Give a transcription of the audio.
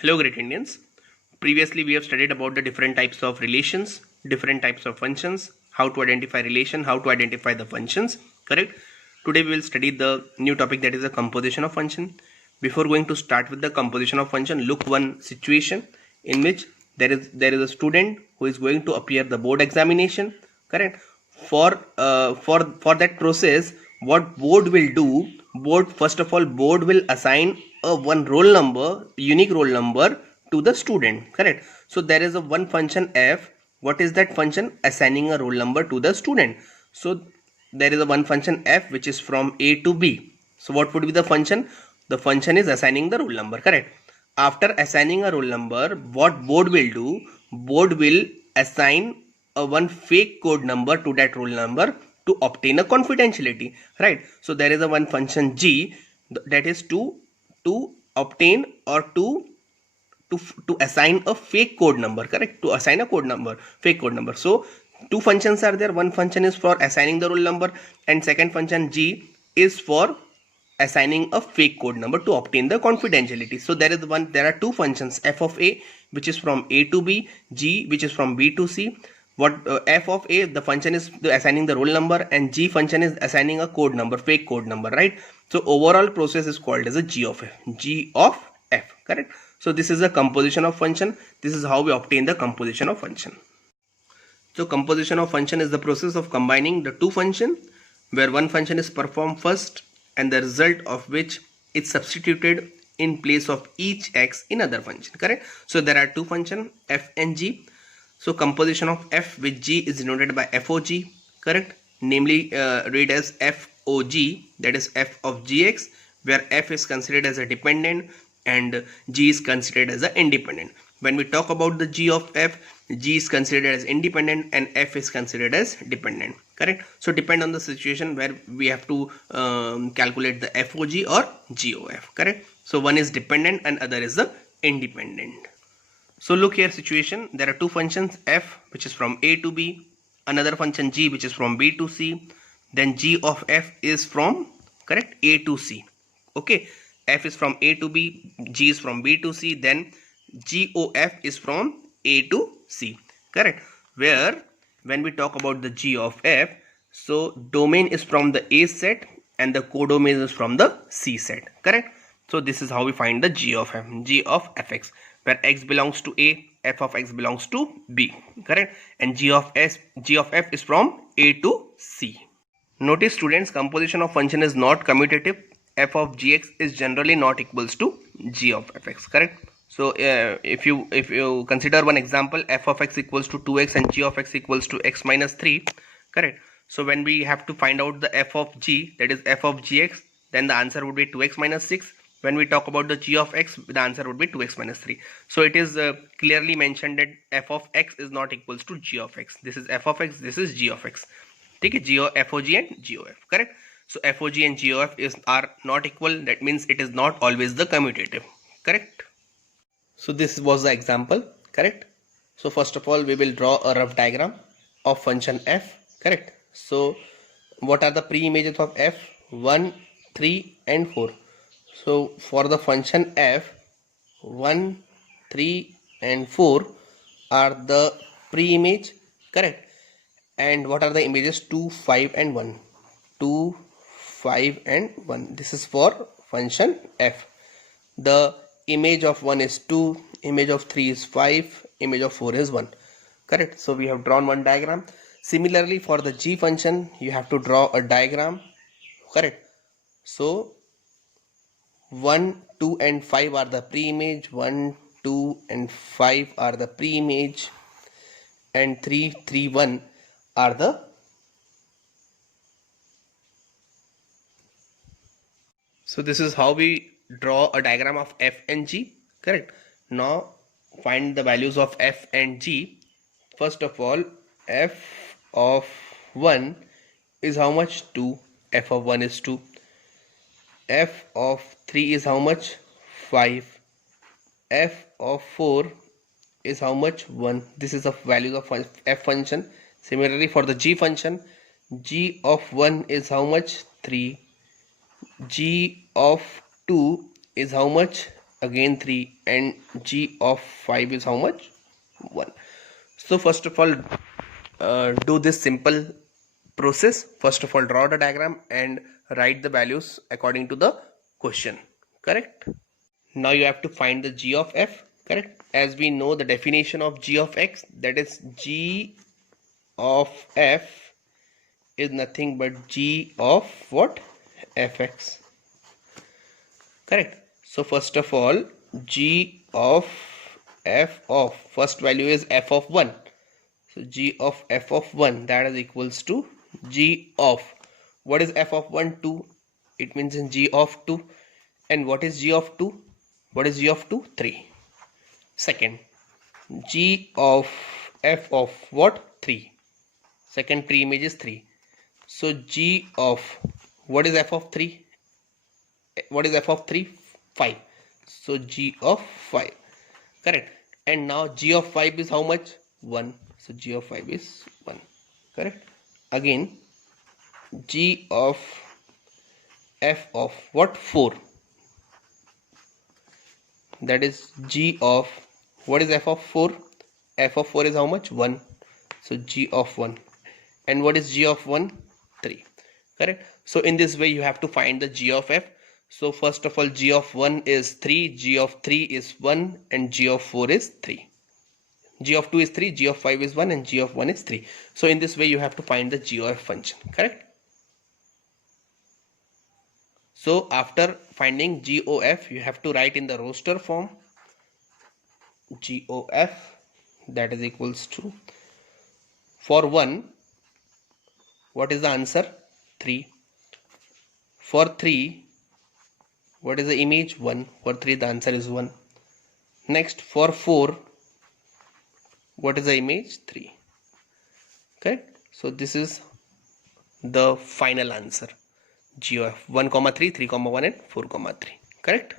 Hello great Indians. Previously we have studied about the different types of relations, different types of functions, how to identify relation, how to identify the functions, correct? Today we will study the new topic, that is the composition of function. Before going to start with the composition of function, look one situation in which there is a student who is going to appear the board examination, correct? For that process, what board will do, first of all board will assign a one roll number, unique roll number to the student, correct? So there is a one function f. What is that function? Assigning a roll number to the student. So there is a one function f which is from a to b. So what would be the function? The function is assigning the roll number, correct? After assigning a roll number, what board will do? Board will assign a one fake code number to that roll number to obtain a confidentiality, right? So there is a one function g, that is to obtain or to assign a fake code number, correct? To assign a code number, fake code number. So two functions are there. One function is for assigning the roll number, and second function g is for assigning a fake code number to obtain the confidentiality. So there are two functions, f of a which is from a to b, g which is from b to c. What f of a, the function is assigning the roll number, and g function is assigning a code number, fake code number, right? So overall process is called as a g of f, correct? So this is the composition of function. This is how we obtain the composition of function. So composition of function is the process of combining the two functions where one function is performed first and the result of which is substituted in place of each x in other function, correct? So there are two functions, f and g. So composition of f with g is denoted by fog, correct? Namely read as fog, that is f of gx, where f is considered as a dependent and g is considered as an independent. When we talk about the g of f, g is considered as independent and f is considered as dependent, correct? So depend on the situation where we have to calculate the fog or gof, correct? So one is dependent and other is the independent. So look here situation, there are two functions, f which is from a to b, another function g which is from b to c, then g of f is from, correct, a to c, okay? F is from a to b, g is from b to c, then gof is from a to c, correct? Where when we talk about the g of f, so domain is from the a set and the codomain is from the c set, correct? So this is how we find the g of f, g of fx, where x belongs to a, f of x belongs to b, correct? And g of f is from a to c. Notice students, composition of function is not commutative. F of gx is generally not equals to g of fx, correct? So if you consider one example, f of x equals to 2x and g of x equals to x minus 3, correct? So when we have to find out the f of g, that is f of gx, then the answer would be 2x minus 6. When we talk about the g of x, the answer would be 2x minus 3. So it is clearly mentioned that f of x is not equals to g of x. This is f of x, this is g of x. Okay, fog and gof, correct? So fog and gof are not equal. That means it is not always the commutative, correct? So this was the example, correct? So first of all, we will draw a rough diagram of function f, correct? So what are the pre-images of f? 1, 3 and 4. So for the function f, 1, 3 and 4 are the pre-image, correct? And what are the images? 2, 5 and 1. 2, 5 and 1. This is for function f. The image of 1 is 2, image of 3 is 5, image of 4 is 1, correct? So we have drawn one diagram. Similarly for the g function, you have to draw a diagram, correct? So 1, 2 and 5 are the pre-image, 1, 2 and 5 are the pre-image, and 3, 3, 1 are the so this is how we draw a diagram of f and g, correct? Now find the values of f and g. First of all, f of 1 is how much? 2. F of 1 is 2. F of 3 is how much? 5. F of 4 is how much? 1. This is the value of f function. Similarly for the g function, g of 1 is how much? 3. G of 2 is how much? again 3, and g of 5 is how much? 1. So first of all, do this simple process. First of all, draw the diagram and write the values according to the question. Correct? Now you have to find the g of f. Correct? As we know the definition of g of x, that is g of f is nothing but g of what? Fx. Correct? So first of all, g of f of first value is f of 1. So g of f of 1, that is equals to g of, what is f of 1? 2. It means in g of 2. And what is g of 2? What is g of 2? 3. Second, g of f of what? 3. Second pre-image is 3. So g of, what is f of 3? What is f of 3? 5. So g of 5. Correct. And now g of 5 is how much? 1. So g of 5 is 1. Correct. Again, g of f of what? 4. That is g of, what is f of 4? F of 4 is how much? 1. So g of 1. And what is g of 1? 3. Correct. So in this way you have to find the g of f. So first of all, g of 1 is 3, g of 3 is 1, and g of 4 is 3. G of 2 is 3, g of 5 is 1, and g of 1 is 3. So in this way you have to find the g of f function. Correct. So after finding g of f, you have to write in the roster form g of f, that is equals to, for 1, what is the answer? 3. For 3, what is the image? 1. For 3, the answer is 1. Next, for 4, what is the image? 3. Correct. So this is the final answer, g of 1, 3, 3, 1, and 4, 3. Correct.